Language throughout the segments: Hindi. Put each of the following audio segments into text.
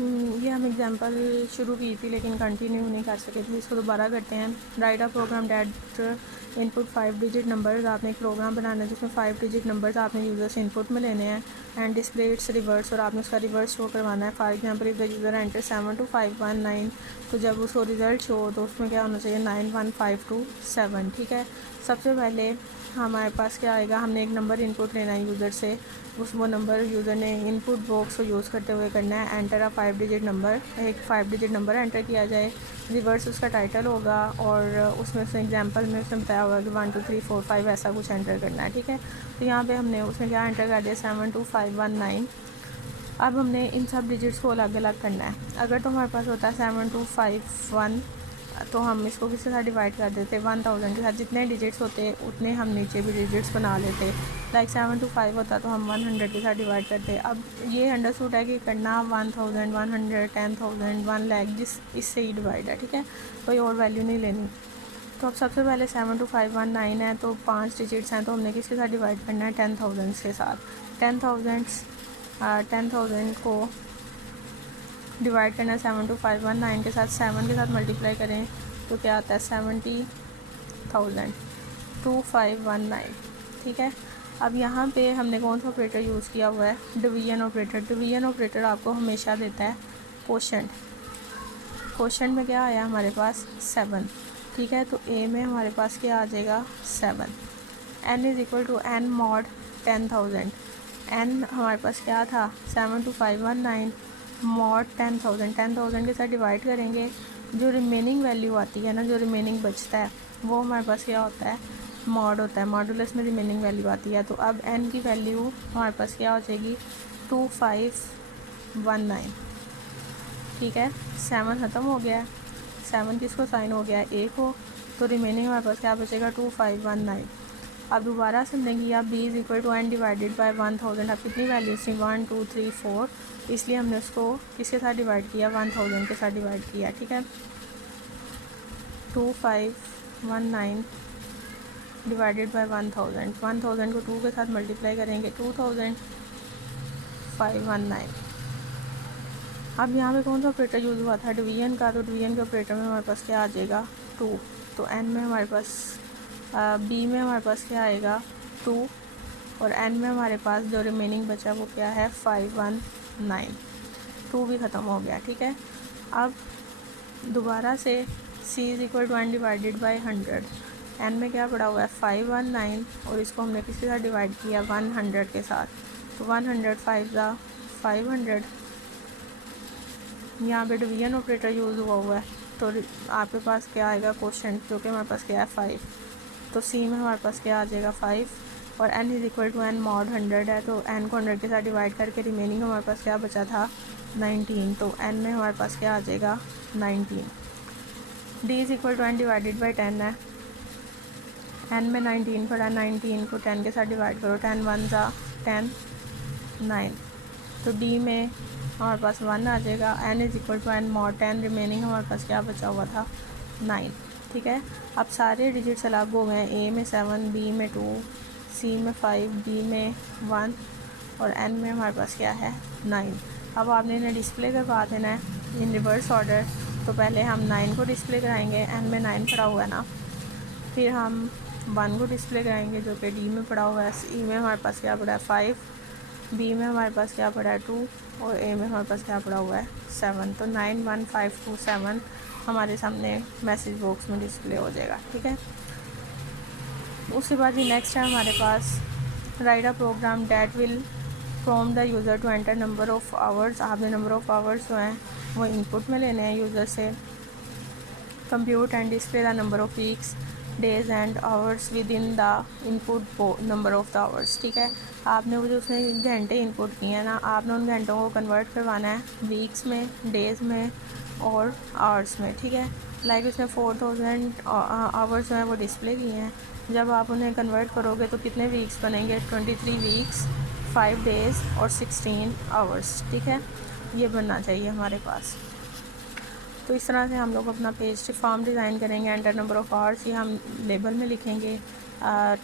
ये हम एग्जांपल शुरू की थी लेकिन कंटिन्यू नहीं कर सके थे, इसको दोबारा करते हैं। Write a program that input 5 digit numbers. आपने एक प्रोग्राम बनाना है जिसमें 5 डिजिट नंबर्स आपने यूज़र से इनपुट में लेने हैं एंड डिस्प्ले इट्स रिवर्स, और आपने उसका रिवर्स शो करवाना है। For example if the user enter 72519, तो जब उसको रिज़ल्ट शो हो तो उसमें क्या होना चाहिए 91527। ठीक है, सबसे पहले हमारे पास क्या आएगा, हमने एक नंबर इनपुट लेना है यूज़र से, वो नंबर यूज़र ने इनपुट बॉक्स को यूज़ करते हुए करना है। एंटर अ 5 डिजिट नंबर, एक 5 डिजिट नंबर एंटर किया जाए। रिवर्स उसका टाइटल होगा और उसमें से एग्जांपल में उसने बताया होगा कि 1 2 3 4 5 ऐसा कुछ एंटर करना है। ठीक है, तो यहाँ पे हमने उसमें क्या एंटर कर दिया 72519। अब हमने इन सब डिजिट्स को अलग अलग करना है। अगर तो हमारे पास होता है 7251, तो हम इसको किसके साथ डिवाइड कर देते 1000 के साथ। जितने डिजिट्स होते उतने हम नीचे भी डिजिट्स बना लेते। लाइक 725 होता तो हम 100 के साथ डिवाइड करते। अब ये अंडरस्टूड है कि करना 1000 100 10,000 1 लाख जिस इससे ही डिवाइड है। ठीक है, कोई और वैल्यू नहीं लेनी। तो अब सबसे पहले 72519 है तो 5 डिजिट्स हैं, तो हमने किसके साथ डिवाइड करना है 10,000 के साथ। 10,000 को डिवाइड करना है 72519 के साथ, 7 के साथ मल्टीप्लाई करें तो क्या आता है 70,000 2519। ठीक है, अब यहाँ पे हमने कौन सा ऑपरेटर यूज़ किया हुआ है, डिवीजन ऑपरेटर। डिवीजन ऑपरेटर आपको हमेशा देता है क्वोशंट। क्वोशंट में क्या आया हमारे पास 7। ठीक है, तो ए में हमारे पास क्या आ जाएगा 7। n is equal to n mod 10,000। n हमारे पास क्या था 72519 मॉड 10,000। 10,000 के साथ डिवाइड करेंगे, जो रिमेनिंग वैल्यू आती है ना, जो रिमेनिंग बचता है वो हमारे पास क्या होता है मॉड होता है। मॉडुलस में रिमेनिंग वैल्यू आती है। तो अब n की वैल्यू हमारे पास क्या हो जाएगी 2519। ठीक है, 7 ख़त्म हो गया है, 7 किसको साइन हो गया है ए को, तो रिमेनिंग हमारे पास क्या बचेगा 2519। अब दोबारा से हमने किया b is equal to n divided by 1000। अब कितनी वैल्यूज थी 1 2 3 4, इसलिए हमने उसको किसके साथ डिवाइड किया 1000 के साथ डिवाइड किया। ठीक है, 2519 डिवाइडेड बाई 1000। 1000 को 2 के साथ मल्टीप्लाई करेंगे 2519। अब यहाँ पे कौन सा ऑपरेटर यूज़ हुआ था डिवीजन का, तो डिवीजन के ऑपरेटर में हमारे पास क्या आ जाएगा 2। तो n में हमारे पास b में हमारे पास क्या आएगा 2, और n में हमारे पास जो रिमेनिंग बचा वो क्या है 519। 2 भी ख़त्म हो गया। ठीक है, अब दोबारा से c is equal to n divided by 100। n में क्या पड़ा हुआ है 519, और इसको हमने किसके साथ डिवाइड किया 100 के साथ। तो 100 5 500, यहाँ पे डिवीजन ऑपरेटर यूज़ हुआ है। तो आपके पास क्या आएगा क्वेश्चन, जो कि हमारे पास क्या है 5। तो सी में हमारे पास क्या आ जाएगा 5, और n is equal to n mod 100 है, तो n को 100 के साथ डिवाइड करके रिमेनिंग हमारे पास क्या बचा था 19। तो n में हमारे पास क्या आ जाएगा 19। d is equal to n divided by 10 है, n में 19 पड़ा, 19 को 10 के साथ डिवाइड करो, 10 1 ज़ा 10 9। तो d में हमारे पास 1 आ जाएगा। n is equal to n mod 10, remaining हमारे पास क्या बचा हुआ था 9। ठीक है, अब सारे डिजिट्स अलग हो गए, a में 7 b में 2 c में 5 d में 1 और n में हमारे पास क्या है 9। अब आपने इन्हें डिस्प्ले करवा देना है इन रिवर्स ऑर्डर। तो पहले हम 9 को डिस्प्ले कराएंगे, n में 9 पड़ा हुआ है ना, फिर हम 1 को डिस्प्ले कराएंगे जो कि d में पड़ा हुआ है, c में हमारे पास क्या पड़ा है 5, b में हमारे पास क्या पड़ा है 2 और a में हमारे पास क्या पड़ा हुआ है 7। तो 91527 हमारे सामने मैसेज बॉक्स में डिस्प्ले हो जाएगा। ठीक है, उसके बाद ही नेक्स्ट है हमारे पास write a program that will from the user to enter number of hours. आपने नंबर ऑफ़ आवर्स जो हैं वो इनपुट में लेने हैं यूज़र से। Compute and display the number of weeks days and hours within the input number of the hours. ठीक है, आपने वो जो उसमें घंटे इनपुट किए हैं ना, आपने उन घंटों को कन्वर्ट करवाना है वीक्स में, डेज़ में और आवर्स में। ठीक है, लाइक उसमें 4000 आवर्स जो हैं वो डिस्प्ले किए हैं। जब आप उन्हें कन्वर्ट करोगे तो कितने वीक्स बनेंगे 23 वीक्स 5 डेज़ और 16 आवर्स। ठीक है, ये बनना चाहिए हमारे पास। तो इस तरह से हम लोग अपना पेज फॉर्म डिज़ाइन करेंगे। एंटर नंबर ऑफ़ आवर्स ये हम लेबल में लिखेंगे,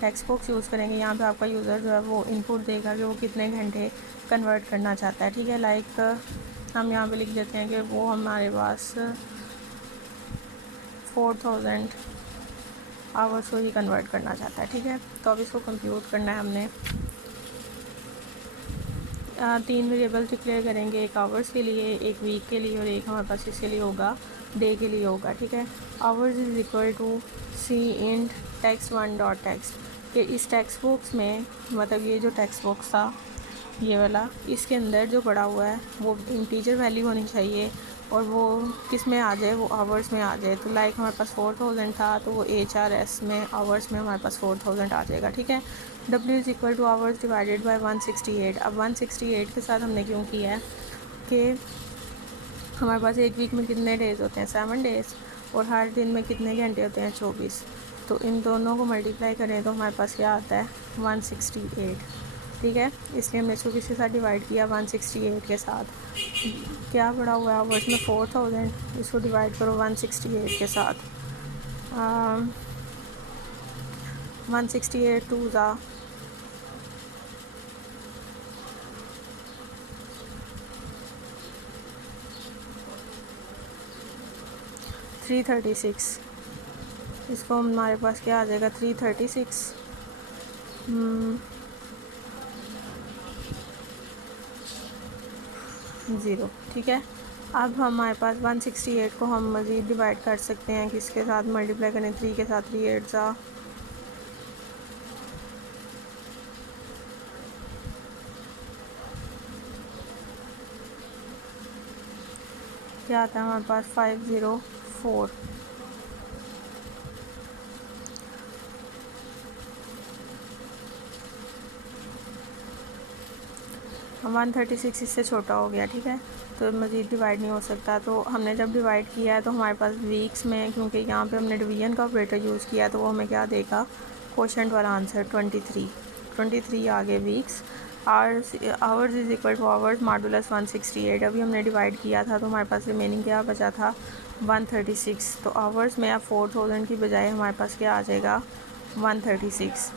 टेक्स्ट बॉक्स यूज़ करेंगे। यहाँ पे आपका यूज़र जो है वो इनपुट देगा कि वो कितने घंटे कन्वर्ट करना चाहता है। ठीक है, लाइक हम यहाँ पे लिख देते हैं कि वो हमारे पास 4000 आवर्स को ही कन्वर्ट करना चाहता है, ठीक है। तो अब इसको कंप्यूट करना है हमने। 3 वेरिएबल डिक्लेयर करेंगे, एक आवर्स के लिए, एक वीक के लिए और एक हमारे पास इसके लिए होगा डे के लिए होगा, ठीक है। Hours is equal to C int text 1 dot text. कि इस टेक्स्ट बॉक्स में, मतलब ये जो टेक्स्ट बॉक्स था ये वाला, इसके अंदर जो पड़ा हुआ है वो इंटीजर वैल्यू होनी चाहिए और वो किस में आ जाए, वो आवर्स में आ जाए। तो लाइक हमारे पास 4000 था तो वो HRS में आवर्स में हमारे पास 4000 आ जाएगा, ठीक है। W is equal two hours divided by 168। अब 168 के साथ हमने क्यों किया है कि हमारे पास एक वीक में कितने डेज़ होते हैं, 7 डेज़, और हर दिन में कितने घंटे होते हैं, 24। तो इन दोनों को मल्टीप्लाई करें तो हमारे पास क्या आता है, 168, ठीक है। इसलिए हमने इसको किसके साथ डिवाइड किया, 168 के साथ। क्या पड़ा हुआ है आवर्स में, 4000, इसको डिवाइड करो 168 के साथ। 168 2 ज़ा 336। इसको हमारे पास क्या आ जाएगा, 336 ज़ीरो, ठीक है। अब हमारे पास 168 को हम मज़ीद डिवाइड कर सकते हैं, किसके साथ मल्टीप्लाई करें, 3 के साथ, 3 8 ज़ा क्या आता है हमारे पास, 504। हम 136 इससे छोटा हो गया, ठीक है। तो मज़ीद डिवाइड नहीं हो सकता। तो हमने जब डिवाइड किया है तो हमारे पास वीक्स में, क्योंकि यहाँ पे हमने डिवीजन का ऑपरेटर यूज़ किया तो वो हमें क्या देगा, क्वोशंट वाला आंसर 23 आ गए weeks. Hours is equal two hours modulus 168। अभी हमने डिवाइड किया था तो हमारे पास रिमेनिंग क्या बचा था, 136। तो आवर्स में अब 4000 की बजाय हमारे पास क्या आ जाएगा, 136।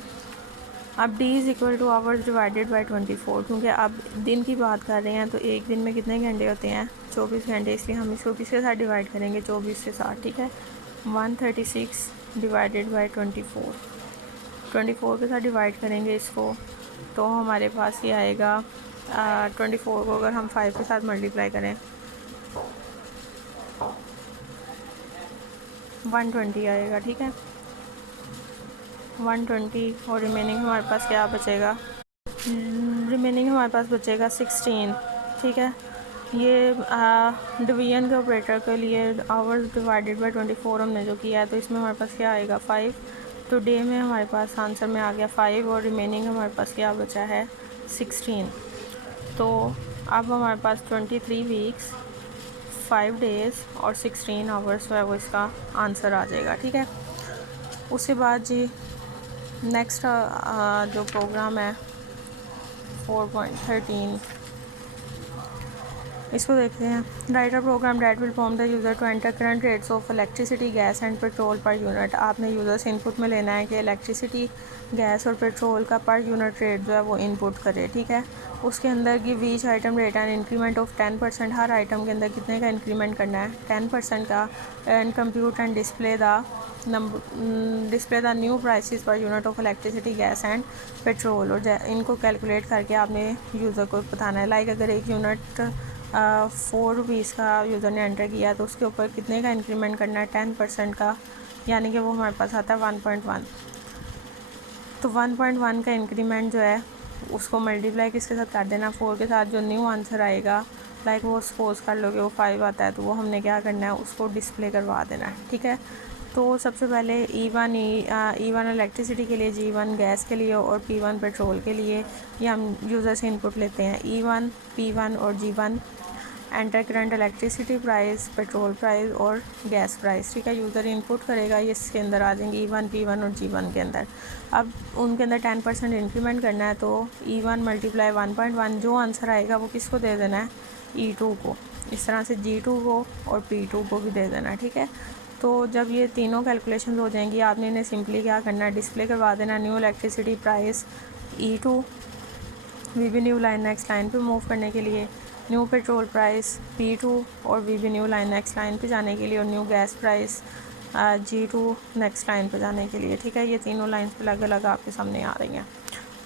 अब D is equal two hours divided by 24, क्योंकि अब दिन की बात कर रहे हैं तो एक दिन में कितने घंटे होते हैं, 24 घंटे। इसलिए हम इसको किसके साथ डिवाइड करेंगे, 24 के साथ, ठीक है। 136 डिवाइडेड बाई 24 के साथ डिवाइड करेंगे इसको तो हमारे पास ये आएगा 24 को अगर हम 5 के साथ मल्टीप्लाई करें 120 आएगा, ठीक है। 120 और रिमेनिंग हमारे पास क्या बचेगा, रिमेनिंग हमारे पास बचेगा 16, ठीक है। ये डिवीजन के ऑपरेटर के लिए आवर्स डिवाइडेड बाय 24 हमने जो किया है तो इसमें हमारे पास क्या आएगा, 5। तो डे में हमारे पास आंसर में आ गया 5 और रिमेनिंग हमारे पास क्या बचा है, 16। तो अब हमारे पास 23 वीक्स, 5 डेज़ और 16 आवर्स जो है वो इसका आंसर आ जाएगा, ठीक है। उसके बाद जी नेक्स्ट जो प्रोग्राम है 4.13 इसको देखते हैं। Write a program that will form the user to enter current rates of electricity, gas and petrol per unit. आपने यूज़र से इनपुट में लेना है कि इलेक्ट्रिसिटी, गैस और पेट्रोल का पर यूनिट रेट जो है वो इनपुट करे, ठीक है। उसके अंदर give each item rate and increment of 10%। Her item के अंदर कितने का इंक्रीमेंट करना है, 10% का। And compute and display the new prices per unit of electricity, gas and petrol. और इनको कैलकुलेट करके आपने यूज़र को बताना है। लाइक अगर एक यूनिट 4 रुपीज़ का यूज़र ने एंटर किया तो उसके ऊपर कितने का इंक्रीमेंट करना है, 10% का, यानी कि वो हमारे पास आता है 1.1। तो 1.1 का इंक्रीमेंट जो है उसको मल्टीप्लाई किसके साथ कर देना, 4 के साथ। जो न्यू आंसर आएगा, लाइक वो सपोज़ कर लो कि वो 5 आता है तो वो हमने क्या करना है, उसको डिस्प्ले करवा देना है, ठीक है। तो सबसे पहले E1 इलेक्ट्रिसिटी के लिए, G1 गैस के लिए और P1 पेट्रोल के लिए ये हम यूज़र से इनपुट लेते हैं। E1, P1 और G1 enter current, electricity price, petrol price और गैस प्राइस, ठीक है। यूज़र इनपुट करेगा, ये इसके अंदर आ जाएंगे E1, P1 और G1 के अंदर। अब उनके अंदर 10% इंक्रीमेंट करना है तो E1 मल्टीप्लाई 1.1, जो आंसर आएगा वो किसको दे देना है, E2 को। इस तरह से G2 को और P2 को भी दे देना है, ठीक है। तो जब ये तीनों कैलकुलेशन हो जाएंगी आपने इन्हें सिंपली क्या करना है, डिस्प्ले करवा देना। New electricity price E2, V B new line next line पे मूव करने के लिए न्यू पेट्रोल प्राइस P2 और VB new line next line पे जाने के लिए, और new gas price G2 next line पे जाने के लिए। ठीक है, ये तीनों लाइंस पे अलग अलग आपके सामने आ रही हैं।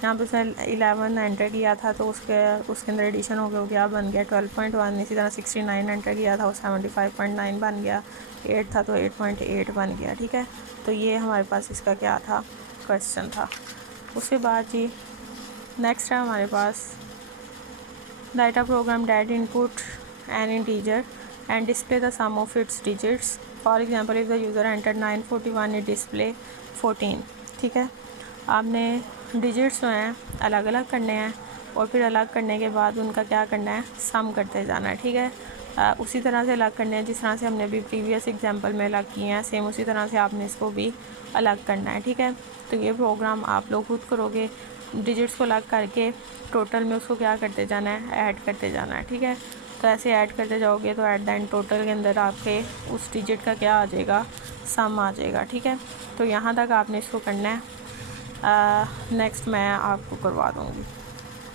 यहाँ पे उसने 11 एंटर किया था तो उसके अंदर एडिशन हो गया बन गया 12.1। इसी तरह 69 एंटर किया था वो 75.9 बन गया। 8 था तो 8.8 बन गया। ठीक है, तो ये हमारे पास इसका क्या था, क्वेश्चन था। उसके बाद जी नेक्स्ट है हमारे पास data program that input an integer and display the sum of its digits. For example if the user enter 941 it display 14। ठीक है, आपने डिजिट्स जो हैं अलग अलग करने हैं और फिर अलग करने के बाद उनका क्या करना है, सम करते जाना है। ठीक है, उसी तरह से अलग करने हैं जिस तरह से हमने अभी प्रीवियस एग्जांपल में अलग किए हैं, सेम उसी तरह से आपने इसको भी अलग करना है। ठीक है, तो ये प्रोग्राम आप लोग खुद करोगे, डिजिट्स को अलग करके टोटल में उसको क्या करते जाना है, ऐड करते जाना है। ठीक है, तो ऐसे ऐड करते जाओगे तो एट द एंड टोटल के अंदर आपके उस डिजिट का क्या आ जाएगा, सम आ जाएगा। ठीक है, तो यहाँ तक आपने इसको करना है। नेक्स्ट मैं आपको करवा दूँगी।